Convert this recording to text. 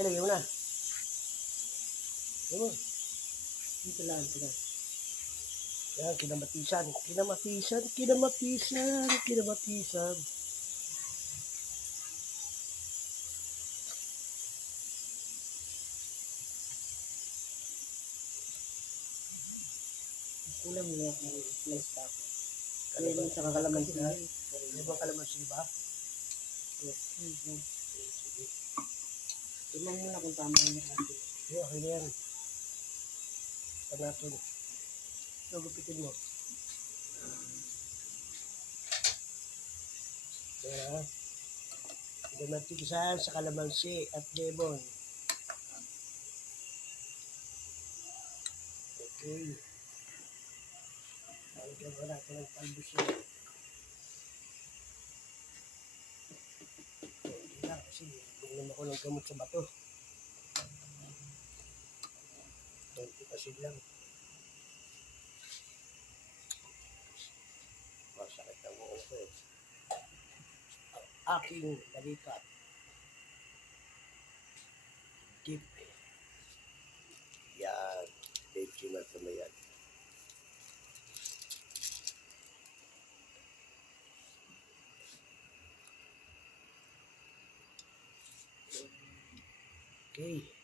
Yan, lagyan mo na. Yan mo. Dito lang, lang. Yan, kinamatisan. Kinamatisan, kinamatisan, kinamatisan. Kulang mo yung slice pa ako. Kalaman sa kakalamansi. May bang kalamansi ba? Mhm. Tingnan mo na kung tama ate. Yan, okay na yan. Ito natin. Ito, gupitin mo. Yan. Kinamatisan sa kalamansi at lemon. Okay. Lagyan mo natin ng talbos yun. Hindi lang kasi bumili ako ng gamot sa bato. 20 kasi lang. Masakit ang ulo ko eh. Aking balikat. Deep. Yan. Dave Chimel na yan. Okay.